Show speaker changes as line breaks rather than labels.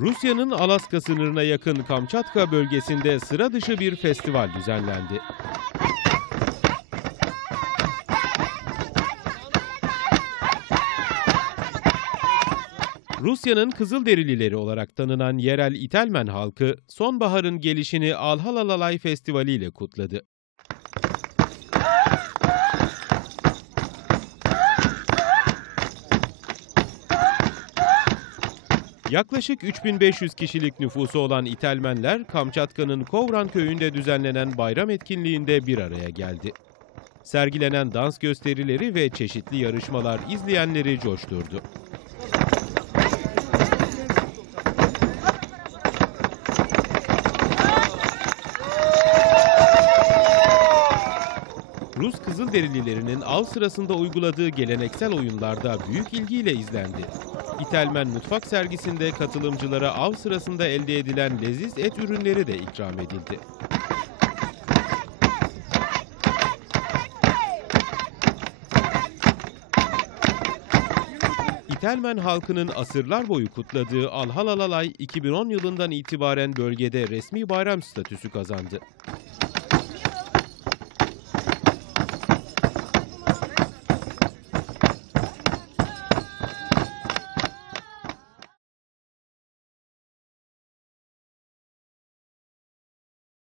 Rusya'nın Alaska sınırına yakın Kamçatka bölgesinde sıra dışı bir festival düzenlendi. Rusya'nın Kızılderilileri olarak tanınan yerel İtelmen halkı sonbaharın gelişini Alhalalalay Festivali ile kutladı. Yaklaşık 3500 kişilik nüfusu olan İtelmenler, Kamçatka'nın Kovran köyünde düzenlenen bayram etkinliğinde bir araya geldi. Sergilenen dans gösterileri ve çeşitli yarışmalar izleyenleri coşturdu. Rus Kızılderililerinin av sırasında uyguladığı geleneksel oyunlarda büyük ilgiyle izlendi. İtelmen Mutfak sergisinde katılımcılara av sırasında elde edilen leziz et ürünleri de ikram edildi. İtelmen halkının asırlar boyu kutladığı Alhalalalay 2010 yılından itibaren bölgede resmi bayram statüsü kazandı.